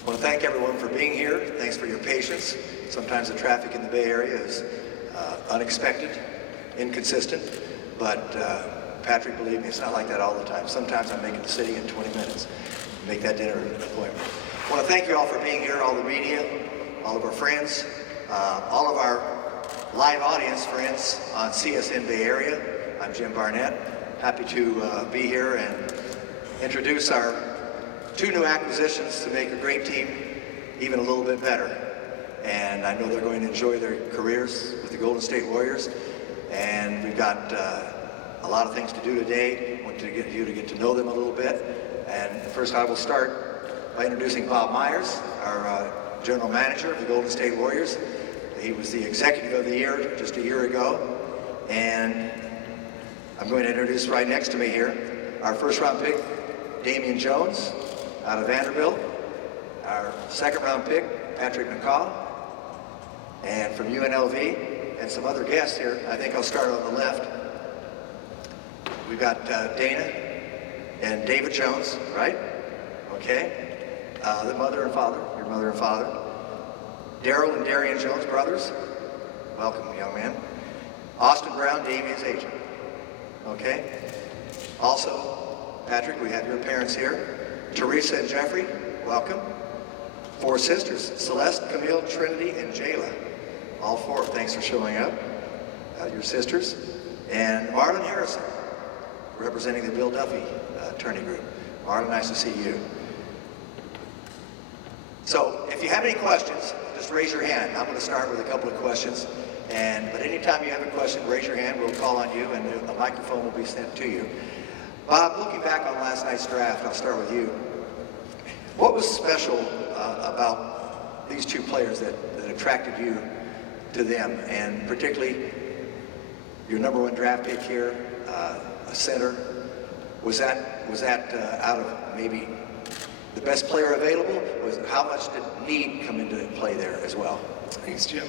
I want to thank everyone for being here. Thanks for your patience. Sometimes the traffic in the Bay Area is unexpected, inconsistent, but Patrick, believe me, it's not like that all the time. Sometimes I'm making the city in 20 minutes. Make that dinner appointment. I want to thank you all for being here, all the media, all of our friends, all of our live audience friends on CSN Bay Area. I'm Jim Barnett. Happy to be here and introduce our two new acquisitions to make a great team even a little bit better. And I know they're going to enjoy their careers with the Golden State Warriors. And we've got a lot of things to do today. I want to get you to get to know them a little bit. And first I will start by introducing Bob Myers, our general manager of the Golden State Warriors. He was the executive of the year just a year ago. And I'm going to introduce right next to me here our first round pick, Damian Jones, out of Vanderbilt. Our second round pick, Patrick McCaw. And from UNLV, and some other guests here. I think I'll start on the left. We've got Dana and David Jones, right? Okay. The mother and father, your mother and father. Daryl and Darian Jones, brothers. Welcome, young man. Austin Brown, Damian's agent. Okay. Also, Patrick, we have your parents here. Teresa and Jeffrey, welcome. Four sisters, Celeste, Camille, Trinity, and Jayla. All four, thanks for showing up. Your sisters. And Marlon Harrison, representing the Bill Duffy attorney group. Marlon, nice to see you. So, if you have any questions, just raise your hand. I'm going to start with a couple of questions. But anytime you have a question, raise your hand. We'll call on you, and a microphone will be sent to you. Bob, looking back on last night's draft, I'll start with you. What was special about these two players that attracted you to them, and particularly your number one draft pick here, a center? Was that out of maybe the best player available? How much did need come into play there as well? Thanks, Jim.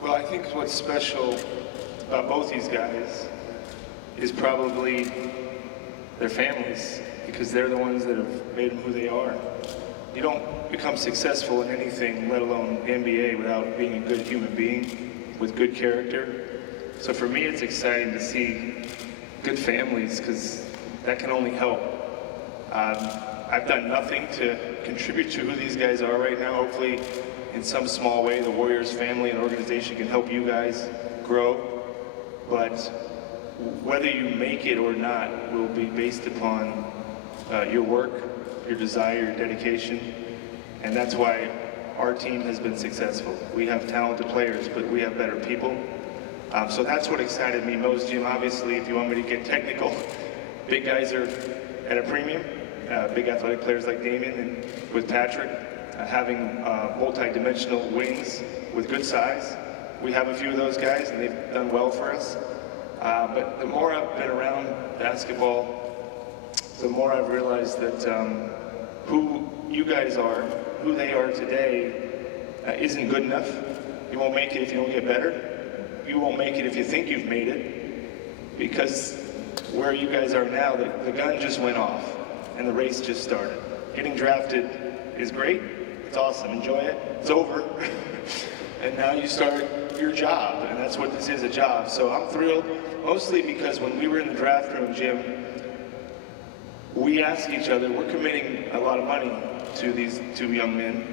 Well, I think what's special about both these guys is probably their families, because they're the ones that have made them who they are. You don't become successful in anything, let alone the NBA, without being a good human being with good character. So for me, it's exciting to see good families, because that can only help. I've done nothing to contribute to who these guys are right now. Hopefully, in some small way, the Warriors family and organization can help you guys grow. But whether you make it or not will be based upon your work, your desire, your dedication. And that's why our team has been successful. We have talented players, but we have better people. So that's what excited me most, Jim. Obviously, if you want me to get technical, big guys are at a premium. Big athletic players like Damian and with Patrick, having multi-dimensional wings with good size. We have a few of those guys, and they've done well for us. But the more I've been around basketball, the more I've realized that who you guys are, who they are today, isn't good enough. You won't make it if you don't get better. You won't make it if you think you've made it, because where you guys are now, the gun just went off and the race just started. Getting drafted is great. It's awesome. Enjoy it. It's over. And now you start your job, and that's what this is, a job. So I'm thrilled, mostly because when we were in the draft room, Jim, we asked each other, we're committing a lot of money to these two young men,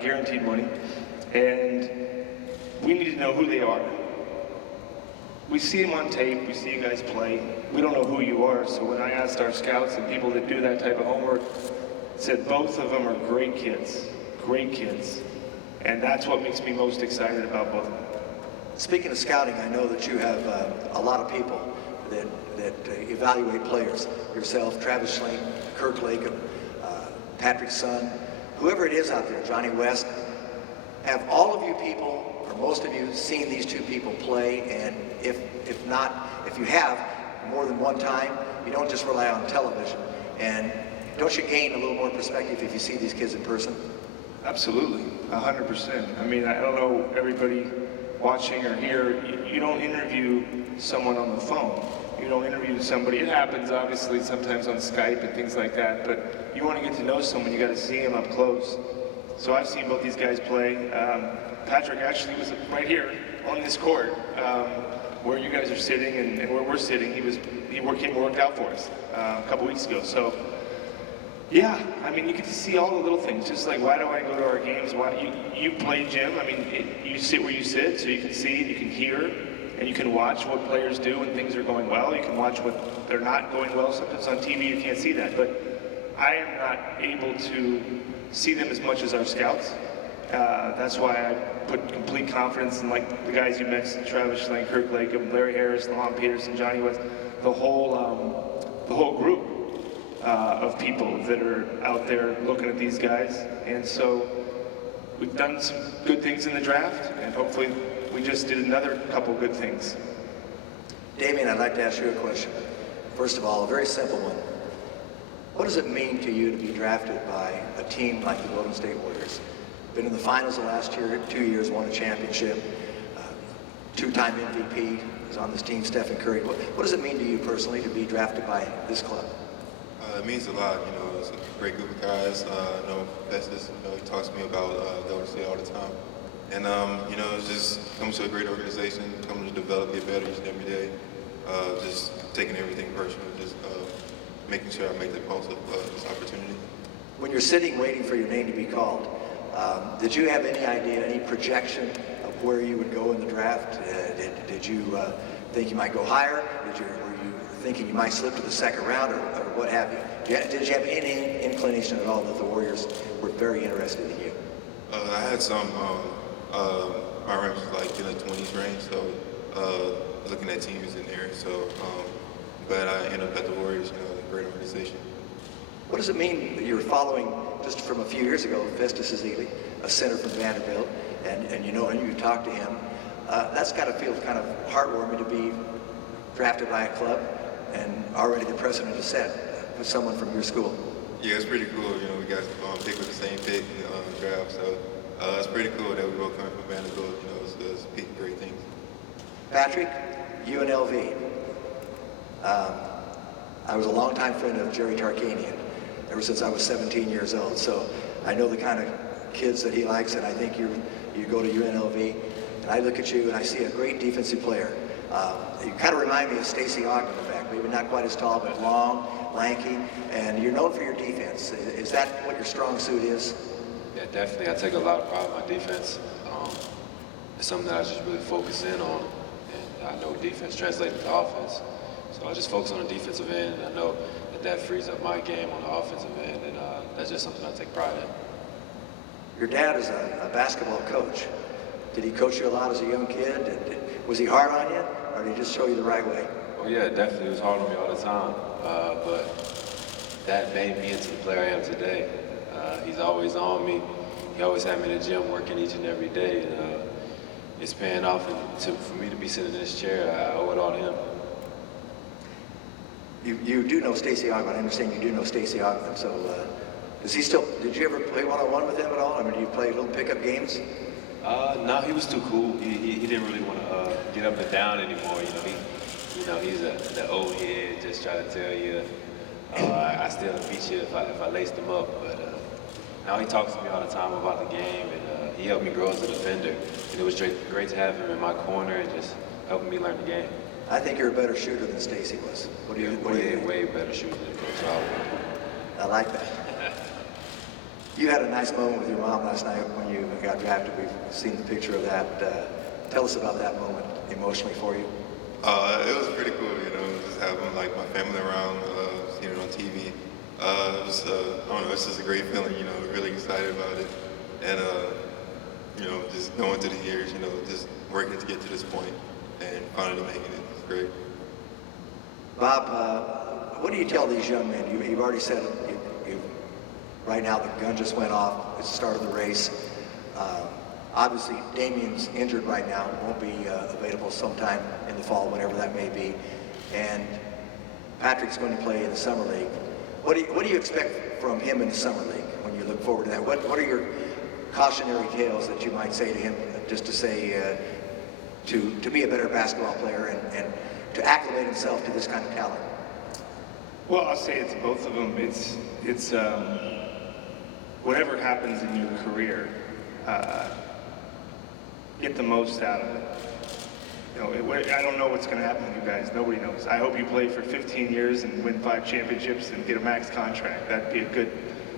guaranteed money, and we need to know who they are. We see them on tape, we see you guys play. We don't know who you are, so when I asked our scouts and people that do that type of homework, said both of them are great kids. And that's what makes me most excited about both of them. Speaking of scouting, I know that you have a lot of people that evaluate players. Yourself, Travis Schlenk, Kirk Lake, Patrick's son, whoever it is out there, Johnny West. Have all of you people, or most of you, seen these two people play? And if not, if you have more than one time, you don't just rely on television. And don't you gain a little more perspective if you see these kids in person? Absolutely, 100%. I mean, I don't know everybody watching or here, you don't interview someone on the phone. You don't interview somebody. It happens, obviously, sometimes on Skype and things like that, but you want to get to know someone, you got to see them up close. So I've seen both these guys play. Patrick actually was right here on this court where you guys are sitting and where we're sitting. He worked out for us a couple weeks ago. So yeah, I mean, you get to see all the little things. Just like, why do I go to our games? Why you play gym? I mean, you sit where you sit, so you can see and you can hear and you can watch what players do when things are going well. You can watch what they're not going well. Sometimes on TV you can't see that, but I am not able to see them as much as our scouts. That's why I put complete confidence in, like, the guys you mentioned, Travis Schlenk, Kirk Lake, Larry Harris, Lon Peterson, Johnny West, the whole group of people that are out there looking at these guys. And so we've done some good things in the draft, and hopefully we just did another couple good things. Damian, I'd like to ask you a question. First of all, a very simple one. What does it mean to you to be drafted by a team like the Golden State Warriors? Been in the finals the last 2 years, won a championship, two-time MVP, is on this team, Stephen Curry. What does it mean to you personally to be drafted by this club? It means a lot. You know, it's a great group of guys. I know Festus, he talks to me about Golden State all the time. And, you know, it just comes to a great organization, comes to develop, get better each and every day. Just taking everything personal, just making sure I make the most of this opportunity. When you're sitting waiting for your name to be called, did you have any idea, any projection of where you would go in the draft? Did you think you might go higher? Were you thinking you might slip to the second round, or what have you? Did you have any inclination at all that the Warriors were very interested in you? I had some. My range was like in the 20s range, so looking at teams in there. So, but I ended up at the Warriors, a great organization. What does it mean that you're following, just from a few years ago, Festus Ezeli, a center from Vanderbilt, and you talk to him? That's got to feel kind of heartwarming to be drafted by a club, and already the precedent is set with someone from your school. Yeah, it's pretty cool. We got picked with the same pick in the draft, so it's pretty cool that we both come from Vanderbilt. It's speaking great things. Patrick, UNLV. I was a longtime friend of Jerry Tarkanian ever since I was 17 years old, so I know the kind of kids that he likes, and I think you go to UNLV, and I look at you and I see a great defensive player. You kind of remind me of Stacey Ogden in fact, maybe not quite as tall, but long, lanky, and you're known for your defense. Is that what your strong suit is? Yeah, definitely. I take a lot of pride in my defense. It's something that I just really focus in on, and I know defense translates to offense. So I just focus on the defensive end, and I know that frees up my game on the offensive end, and that's just something I take pride in. Your dad is a basketball coach. Did he coach you a lot as a young kid? Was he hard on you, or did he just show you the right way? Oh yeah, definitely. It was hard on me all the time, but that made me into the player I am today. He's always on me. He always had me in the gym working each and every day, and it's paying off. And for me to be sitting in this chair, I owe it all to him. You do know Stacey Ogden. I understand you do know Stacey Ogden. So did you ever play one-on-one with him at all? I mean, do you play little pickup games? No, he was too cool. He didn't really want to get up and down anymore. He's the old head, just trying to tell you, I still beat you if I laced him up. But now he talks to me all the time about the game, and he helped me grow as a defender. And it was great to have him in my corner and just helping me learn the game. I think you're a better shooter than Stacey was. What do you think? Way better shooter than Coach Howard. I like that. You had a nice moment with your mom last night when you got drafted. We've seen the picture of that. Tell us about that moment emotionally for you. It was pretty cool, just having like my family around, seeing it on TV. I don't know, it's just a great feeling, really excited about it. And, just going through the years, just working to get to this point and finally making it. It's great. Bob, what do you tell these young men? You've already said it. Right now the gun just went off. It's the start of the race. Obviously, Damian's injured right now. Won't be available sometime in the fall, whenever that may be. And Patrick's going to play in the Summer League. What do you expect from him in the Summer League when you look forward to that? What are your cautionary tales that you might say to him, just to say to be a better basketball player and to acclimate himself to this kind of talent? Well, I'll say it to both of them. whatever happens in your career, get the most out of it. You know, I don't know what's going to happen with you guys. Nobody knows. I hope you play for 15 years and win 5 championships and get a max contract. That'd be a good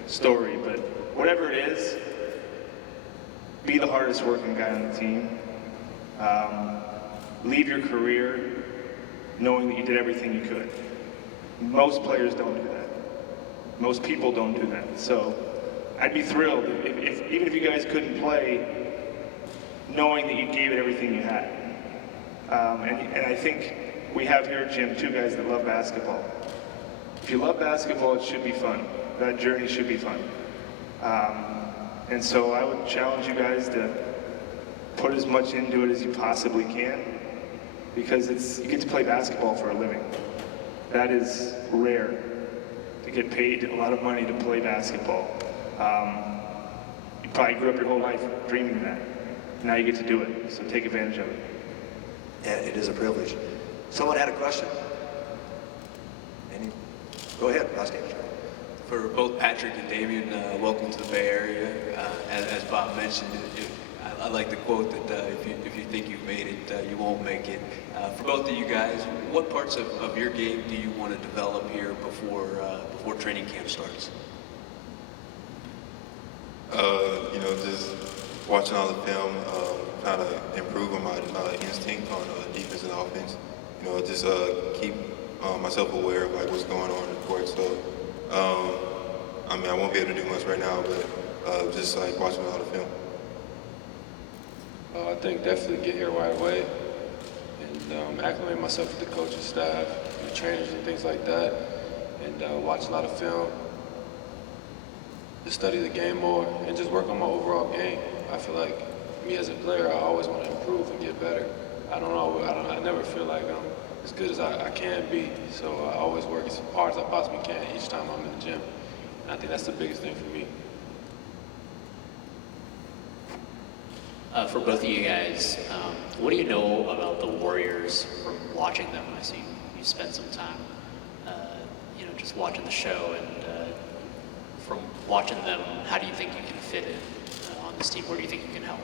story. But whatever it is, be the hardest working guy on the team. Leave your career knowing that you did everything you could. Most players don't do that. Most people don't do that. So I'd be thrilled if even if you guys couldn't play, knowing that you gave it everything you had. And I think we have here at gym 2 guys that love basketball. If you love basketball, it should be fun. That journey should be fun. And so I would challenge you guys to put as much into it as you possibly can, because you get to play basketball for a living. That is rare, to get paid a lot of money to play basketball. You probably grew up your whole life dreaming of that. Now you get to do it, so take advantage of it. Yeah, it is a privilege. Someone had a question? Go ahead, Rusty. For both Patrick and Damian, welcome to the Bay Area. As Bob mentioned, I like the quote that if you think you've made it, you won't make it. For both of you guys, what parts of your game do you want to develop here before training camp starts? You know, just watching all the film, trying to improve on my instinct on defense and offense. You know, just keep myself aware of like what's going on in the court. So, I mean, I won't be able to do much right now, but just like watching all the film. I think definitely get here right away and acclimate myself with the coaching staff, the trainers and things like that, and watch a lot of film. Just study the game more and just work on my overall game. I feel like me as a player, I always want to improve and get better. I never feel like I'm as good as I can be. So I always work as hard as I possibly can each time I'm in the gym. And I think that's the biggest thing for me. For both of you guys, what do you know about the Warriors from watching them? I see you spent some time, just watching the show, and from watching them, how do you think you can fit in on this team? Where do you think you can help?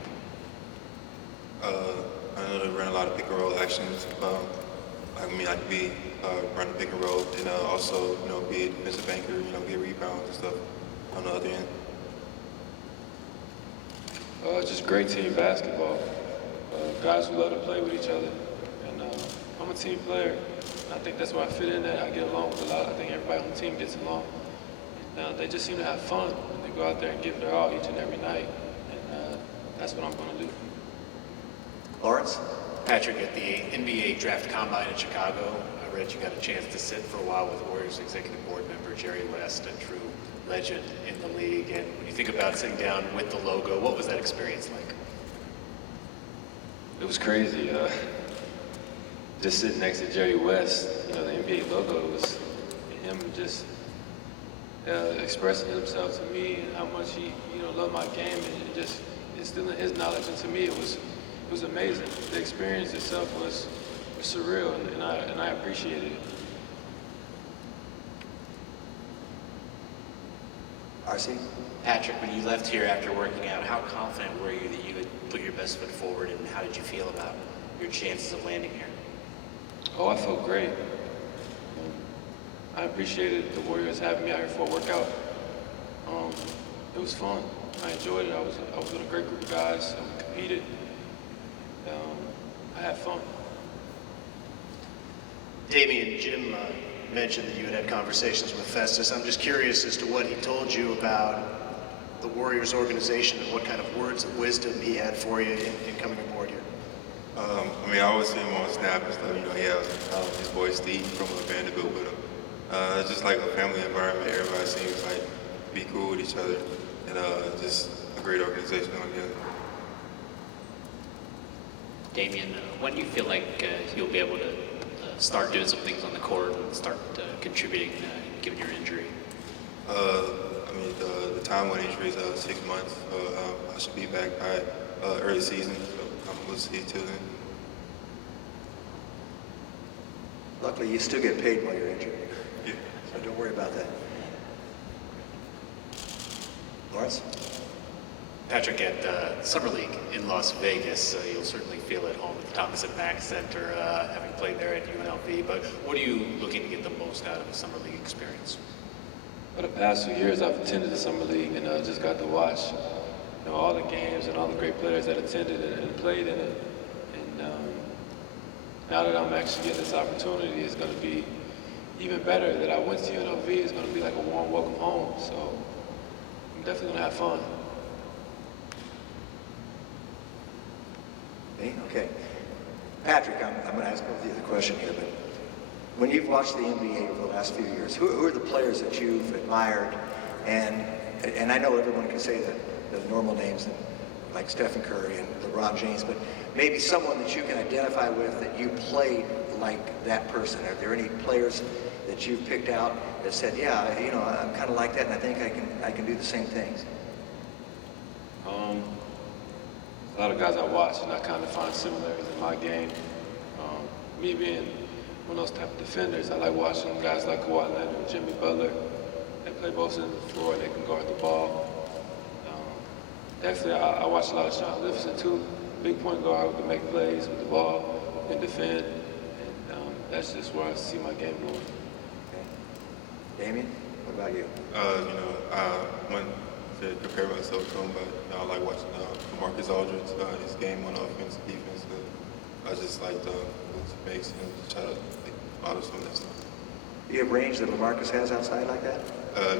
I know they run a lot of pick and roll actions. I could be running pick and roll, and also, be a defensive anchor, get rebounds and stuff on the other end. Just great team basketball. Guys who love to play with each other. And I'm a team player. I think that's where I fit in at. I get along with a lot. I think everybody on the team gets along. And they just seem to have fun. They go out there and give their all each and every night. And that's what I'm going to do. Lawrence? Patrick, at the NBA Draft Combine in Chicago, I read you got a chance to sit for a while with Warriors Executive Board member Jerry West, a true legend in the league. And when you think about sitting down with the logo, what was that experience like? It was crazy. Just sitting next to Jerry West, the NBA logo, was him just expressing himself to me and how much he, loved my game and just instilling his knowledge into me. It was amazing. The experience itself was surreal, and I appreciated it. RC? Patrick, when you left here after working out, how confident were you that you would put your best foot forward, and how did you feel about your chances of landing here? Oh, I felt great. I appreciated the Warriors having me out here for a workout. It was fun. I enjoyed it. I was with a great group of guys. We competed. I had fun. Damian, Jim mentioned that you had conversations with Festus. I'm just curious as to what he told you about the Warriors organization and what kind of words of wisdom he had for you in coming aboard here. I always see him on Snap and stuff. He has his boy Steve from Vanderbilt with him. It's just like a family environment. Everybody seems like be cool with each other, and just a great organization altogether. Damian, when do you feel like you'll be able to start doing some things on the court and start contributing, given your injury? The time when injury is 6 months. I should be back by early season, so we'll see till then. Luckily, you still get paid while you're injured. Yeah. So don't worry about that. Lawrence? Patrick, at Summer League in Las Vegas, you'll certainly feel at home at the Thomas and Mack Center, having played there at UNLV. But what are you looking to get the most out of the Summer League experience? For the past few years, I've attended the Summer League and just got to watch all the games and all the great players that attended and played in it. And now that I'm actually getting this opportunity, it's going to be even better that I went to UNLV. It's going to be like a warm welcome home. So I'm definitely going to have fun. Okay. Patrick, I'm going to ask both of you the question here, but when you've watched the NBA over the last few years, who are the players that you've admired? And I know everyone can say the normal names like Stephen Curry and LeBron James, but maybe someone that you can identify with that you played like that person. Are there any players that you've picked out that said, yeah, I'm kind of like that, and I think I can do the same things? A lot of guys I watch and I kind of find similarities in my game. Me being one of those type of defenders, I like watching guys like Kawhi Leonard and Jimmy Butler. They play both ends of the floor, they can guard the ball. Definitely, I watch a lot of Sean Livingston too. Big point guard who can make plays with the ball and defend. And that's just where I see my game going. Okay. Damian, what about you? I went to compare myself to him, but I like watching Marcus Aldridge, his game on offense and defense. I just like the base and try to model some of that stuff. Do you have range that LaMarcus has outside like that?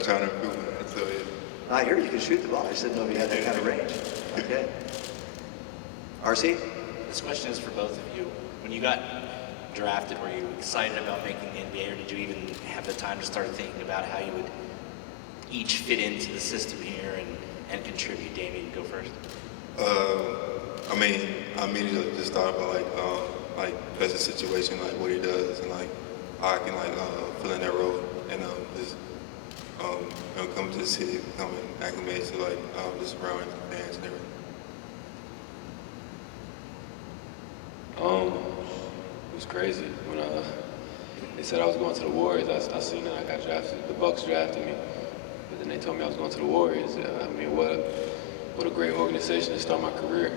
Trying to improve it. So, yeah. I hear you can shoot the ball. I just didn't know if you had that kind of range. Okay. RC? This question is for both of you. When you got drafted, were you excited about making the NBA, or did you even have the time to start thinking about how you would each fit into the system here and contribute? Damian, go first. I immediately just thought about that's the situation, like what he does, and like how I can fill in that role, and just come to the city, become acclimated to the surrounding fans and everything. It was crazy when they said I was going to the Warriors. I seen it. I got drafted. The Bucks drafted me, but then they told me I was going to the Warriors. What a great organization to start my career.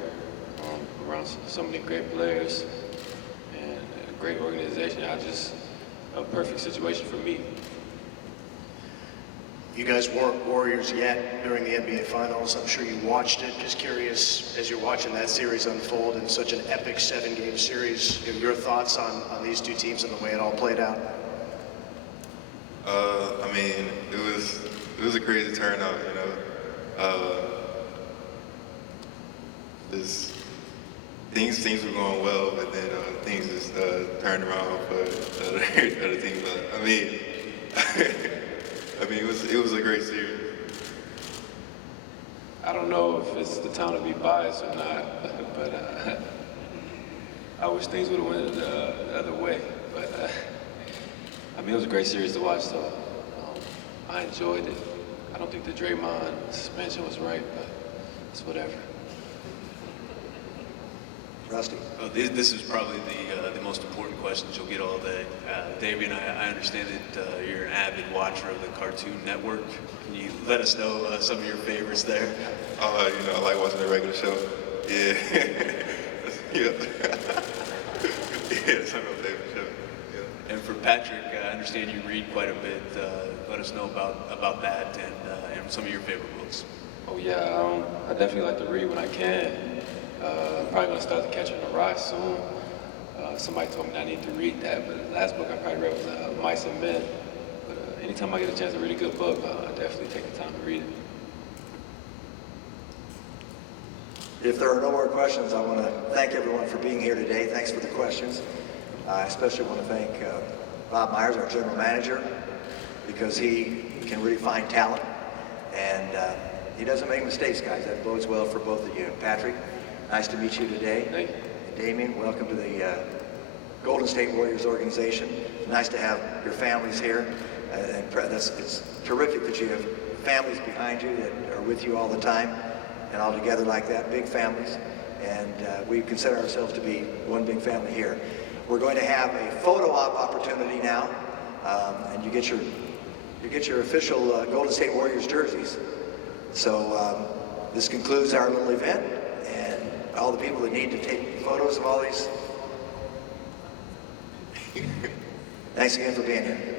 Around so many great players and a great organization. A perfect situation for me. You guys weren't Warriors yet during the NBA Finals. I'm sure you watched it. Just curious, as you're watching that series unfold in such an epic 7-game series, your thoughts on these two teams and the way it all played out? It was a crazy turnout, Things were going well, but then things just turned around for other teams. It was a great series. I don't know if it's the time to be biased or not, but I wish things would have went the other way. But it was a great series to watch, though. I enjoyed it. I don't think the Draymond suspension was right, but it's whatever. Rusty? This is probably the most important questions you'll get all day. Damian, I understand that you're an avid watcher of the Cartoon Network. Can you let us know some of your favorites there? I like watching the regular show. Yeah. Yeah. It's my favorite show. Yeah. And for Patrick, I understand you read quite a bit. Let us know about that and some of your favorite books. Oh yeah, I definitely like to read when I can. I'm probably going to start The Catcher in the Rye soon. Somebody told me that I need to read that, but the last book I probably read was Mice and Men. But anytime I get a chance to read a good book, I definitely take the time to read it. If there are no more questions, I want to thank everyone for being here today. Thanks for the questions. I especially want to thank Bob Myers, our general manager, because he can really find talent, and he doesn't make mistakes, guys. That bodes well for both of you. And Patrick, nice to meet you today. Thank you. And Damian, welcome to the Golden State Warriors organization. Nice to have your families here. It's terrific that you have families behind you that are with you all the time and all together like that, big families. And we consider ourselves to be one big family here. We're going to have a photo op opportunity now, and you get your official Golden State Warriors jerseys. So this concludes our little event, and all the people that need to take photos of all these, thanks again for being here.